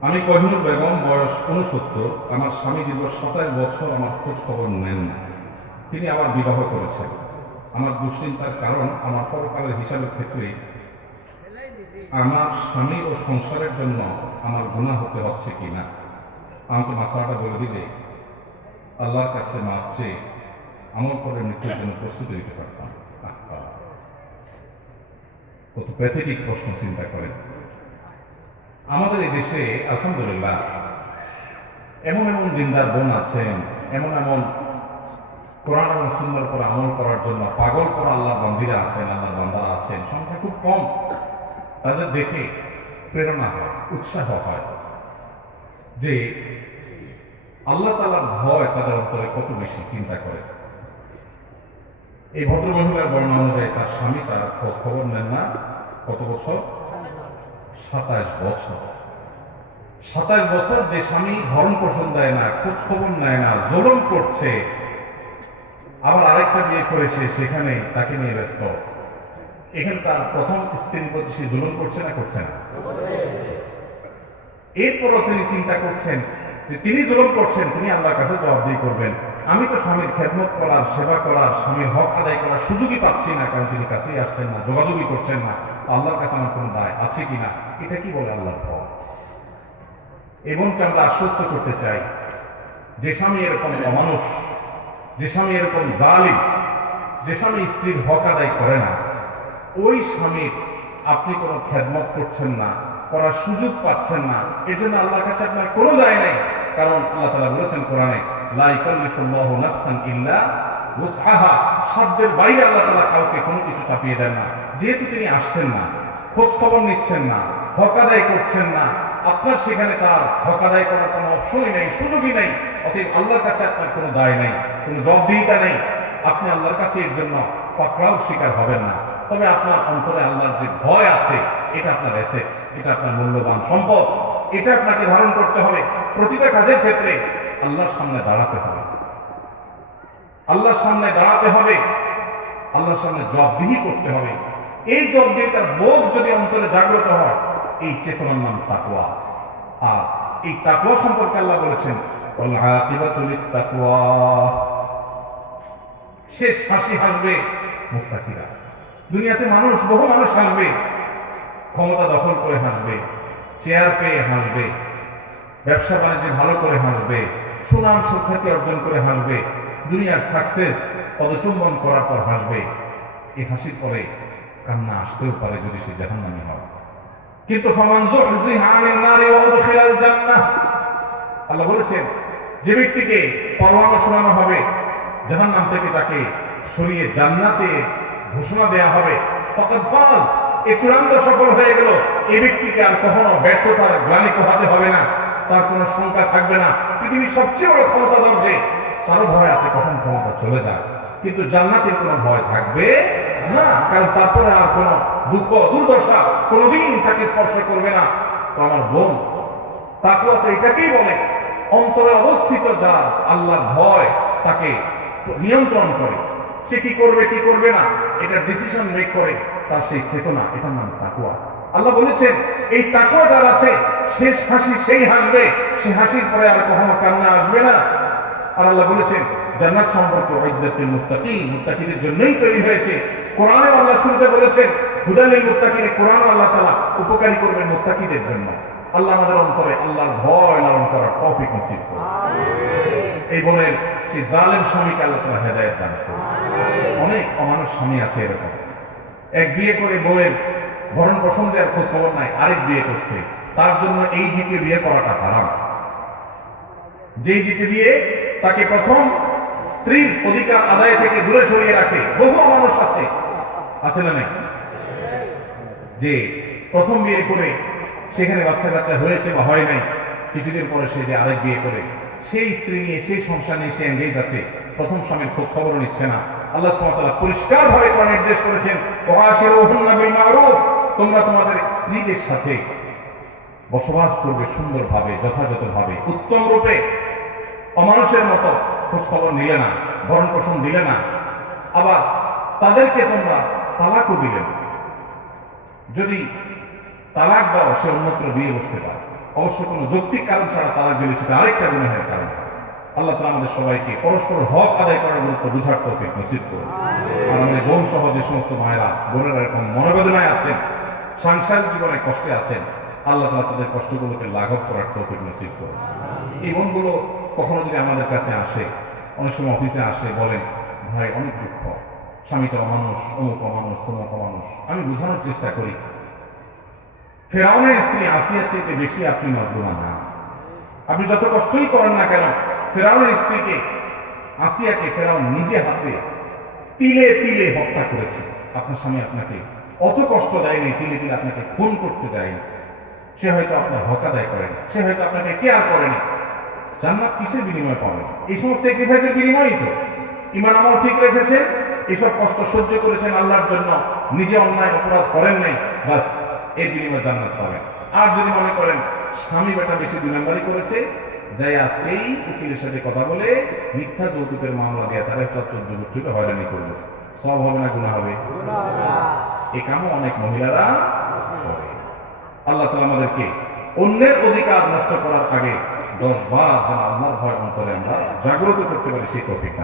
আমি কোহিনুর বেগম, বয়স উনসত্তর আমার স্বামী দীর্ঘ সাতাশ বছর আমার খোঁজ খবর নেন না। তিনি আবার বিবাহ করেছেন। আমার দুশ্চিন্তার কারণ আমার পরকালের হিসাবের ক্ষেত্রে আমার স্বামী ও সংসারের জন্য আমার গুণা হতে হচ্ছে কি না? আমাকে মাসালাটা বলে দিলে আল্লাহর কাছে মাপ চেয়ে আমল করে মৃত্যুর জন্য প্রস্তুতি নিতে পারতাম। কত প্যাথেটিক প্রশ্ন চিন্তা করেন আমাদের এই দেশে, আলহামদুলিল্লাহ, এমন এমন দিনদার বোন আছেন, এমন এমন কোরআন এবং সুন্দর করে আমল করার জন্য পাগল করা আল্লাহ বান্দিরা আছেন আল্লাহ বান্দারা আছেন, সংখ্যা খুব কম। তাদের দেখে প্রেরণা হয়, উৎসাহ হয় যে আল্লাহ তালার ভয় তাদের অন্তরে কত বেশি চিন্তা করে। এই ভদ্রমহিলার বর্ণনা অনুযায়ী তার স্বামী তার খোঁজ খবর নেন না। কত বছর? সাতাশ বছর। সাতাশ বছর যে স্বামী ভরণ পোষণ দেয় না খোঁজ খবর নেয় না, জোরম করছে। আবার আরেকটা বিয়ে করেছে সেখানে তাকে নিয়ে ব্যস্ত। এখানে তার প্রথম স্ত্রীর প্রতি সে জুলুম করছে না করছে না? এরপরও তিনি চিন্তা করছেন যে তিনি জুলুম করছেন, তিনি আল্লাহর কাছে জবাবদিহি করবেন। আমি তো স্বামীর খেদমত করার, সেবা করার স্বামীর হক আদায় করার সুযোগই পাচ্ছি না কারণ তিনি কাছেই আসছেন না, যোগাযোগই করছেন না। আল্লাহর কাছে আমার কোনো দায় আছে কিনা এটা কি বলে আল্লাহর ভয় এমনকি আমরা আশ্বস্ত করতে চাই, যে স্বামী এরকম অমানুষ, যে স্বামী এরকম জালিম, যে স্বামী স্ত্রীর হক আদায় করে না, ওই স্বামীর আপনি কোনো খেদমত করছেন না, করার সুযোগ পাচ্ছেন না। এর জন্য আল্লাহর কাছে আপনার কোনো দায় নেই। কারণ আল্লাহ তালা বলেছেন কোরআনে সাধ্যের বাইরে আল্লাহ কাউকে কোনো কিছু চাপিয়ে দেন না। যেহেতু তিনি আসছেন না খোঁজ খবর নিচ্ছেন না, হক আদায় করছেন না, আপনার সেখানে তার হক আদায় করার কোনো অপশনই নেই, সুযোগই নেই, অতএব আল্লাহর কাছে আপনার কোনো দায় নেই, কোনো জবাবদিহিতা নেই। আপনি আল্লাহর কাছে এর জন্য পাকড়াও শিকার হবেন না। তবে আপনার অন্তরে আল্লাহর যে ভয় আছে, এটা আপনার অ্যাসেট এটা আপনার মূল্যবান সম্পদ, এটা আপনাকে ধারণ করতে হবে প্রতিটা কাজের ক্ষেত্রে। আল্লাহর সামনে দাঁড়াতে হবে। আল্লাহর সামনে দাঁড়াতে হবে, আল্লাহর সামনে জবাবদিহি করতে হবে। এই জবাবদিহিতার বোধ যদি অন্তরে জাগ্রত হয়, এই চেতনার নাম তাকওয়া। আর এই তাকওয়া সম্পর্কে আল্লাহ বলেছেন শেষ হাসি হাসবে মুত্তাকিরা। দুনিয়াতে মানুষ, বহু মানুষ হাসবে, ক্ষমতা দখল করে হাসবে, চেয়ার পেয়ে হাসবে, ব্যবসা বাণিজ্যে ভালো করে হাসবে। সুনাম সুখ্যাতি অর্জন করে হাসবে। দুনিয়ার সাকসেস পদচুম্বন করার পর হাসবে। এই হাসির পরে কান্না আসতেও পারে যদি সে জাহান্নামী হয়। কিন্তু আল্লাহ বলেছেন, যে ব্যক্তিকে পরোয়ানা শোনানো হবে, জাহান্নাম থেকে তাকে সরিয়ে জান্নাতে ঘোষণা দেয়া হবে। এ চূড়ান্ত সফল হয়ে গেল। এই ব্যক্তিকে আর কখনো ব্যর্থতার গ্লানি পোহাতে হবে না। তার কোনো শঙ্কা থাকবে না। পৃথিবীর সবচেয়ে বড় ক্ষমতাধর যে, তারও ভয় আছে কখন ক্ষমতা চলে যায়। কিন্তু জান্নাতের কোনো ভয় থাকবে না, কারণ তারপরে আর কোনো দুঃখ, দুর্দশা কোনোদিন তাকে স্পর্শ করবে না। আমার বোন তাকুয়া তো এটাকেই বলে, অন্তরে অবস্থিত যার আল্লাহর ভয় তাকে নিয়ন্ত্রণ করে। সে কি করবে কি করবে না এটা ডিসিশন মেক করে, তার সেই চেতনা, এটার নাম তাকুয়া আল্লাহ বলেছেন এই তাকুয়া যার আছে শেষ হাসি সেই হাসবে। সে হাসির পরে আর কখনো কান্না আসবে না। আর আল্লাহ বলেছেন জান্নাত সম্পর্কে ওয়াইদাতুল মুত্তাকিন মুত্তাকিদের জন্যই তৈরি হয়েছে। কোরআনে আল্লাহ শুনতে বলেছেন হুদালিল মুত্তাকিনে কোরআন আল্লাহ তাআলা উপকারী করবেন মুত্তাকিদের জন্য। আল্লাহ আমাদের অন্তরে আল্লাহর ভয় লালন করার তৌফিক নসিব করুন। এই বোনের সেই জালেম স্বামীকে আল্লাহ তাআলা হেদায়েত দান করুন। অনেক অমানুষ স্বামী আছে এরকম। এক বিয়ে করে বউয়ের ভরণ পোষণ দেওয়ার খোঁজ খবর নাই, আরেক বিয়ে করছে। তার জন্য এই দ্বিতীয় বিয়ে করাটা হারাম। যেই দ্বিতীয় বিয়ে, তাকে প্রথম স্ত্রীর অধিকার আদায় থেকে দূরে সরিয়ে রাখে। বহু মানুষ আছে। আছে না নাকি যে প্রথম বিয়ে করে সেখানে বাচ্চা কাচ্চা হয়েছে বা হয় নাই, কিছুদিন পরে সে যে আরেক বিয়ে করে, সেই স্ত্রী নিয়ে, সেই সংসার নিয়ে সে এঙ্গেজ আছে। প্রথম স্বামীর খোঁজ খবর নিচ্ছে না। আল্লাহ সুবহানাহু পরিষ্কার ভাবে নির্দেশ করেছেন ওয়াশিরুহুন্না বিল মারুফ। তোমরা তোমাদের স্ত্রীদের সাথে বসবাস করবে সুন্দরভাবে যথাযথভাবে। উত্তম রূপে অমানুষের মতো খোঁজ খবর নিলে না ভরণ পোষণ দিলে না। আবার তাদেরকে তোমরা তালাকও দিলে না। যদি তালাক দাও সে অন্যত্র বিয়ে বসতে পারে। অবশ্য কোনো যৌক্তিক কারণ ছাড়া তালাক দিলে সেটা আরেকটা গুণের কারণ। আল্লাহ তালা আমাদের সবাইকে পরস্পর হক আদায় করার গুরুত্ব বুঝার তৌফিক নসিব করুন। আর আমাদের বোন সহ যে সমস্ত মায়েরা বোনেরা এরকম মনোবেদনায় আছেন সাংসারিক জীবনে কষ্টে আছেন, আল্লাহ তালা তাদের কষ্টগুলোকে লাঘব করার তৌফিক নসিব করুন। এই বোনগুলো কখনো যদি আমাদের কাছে আসে, অনেক সময় অফিসে আসে, বলেন, ভাই, অনেক দুঃখ। স্বামীটা অমানুষ, অমুক অমানুষ, তমুক অমানুষ। আমি বোঝানোর চেষ্টা করি, ফেরাউনের স্ত্রী আসিয়ার চেয়ে বেশি আপনি মজলুমান না। আপনি যত কষ্টই করেন না কেন, ফেরাউনের স্ত্রীকে, আসিয়াকে ফেরাউন নিজে হাতে তিলে তিলে হত্যা করেছে। আপনার স্বামী আপনাকে অত কষ্ট দেয়নি তিলে তিলে আপনাকে খুন করতে যায়নি সে হয়তো আপনার হক আদায় করেনি, সে হয়তো আপনাকে কেয়ার করেনি। জান্নাত কিসের বিনিময় পাবেন এই সমস্ত স্যাক্রিফাইসের বিনিময়ই তো। ইমান আমল ঠিক রেখেছেন, এসব কষ্ট সহ্য করেছেন আল্লাহর জন্য, নিজে অন্যায় অপরাধ করেন নাই, বাস, এর বিনিময়ে জান্নাত পাবেন। আর যদি মনে করেন, স্বামী বেটা বেশি দুই করেছে, যাই আজকেই উকিলের সাথে কথা বলে মিথ্যা যৌতুকের মামলা দিয়ে তারা চতুর্থ গোষ্ঠীকে হয়রানি করবে সব হবে না গুণা হবে। এ কামও অনেক মহিলারা করে আল্লাহ তালা আমাদেরকে অন্যের অধিকার নষ্ট করার আগে দশ বার যেন আল্লাহর ভয় অন্তরে আমরা জাগ্রত করতে পারি, সেই তফিক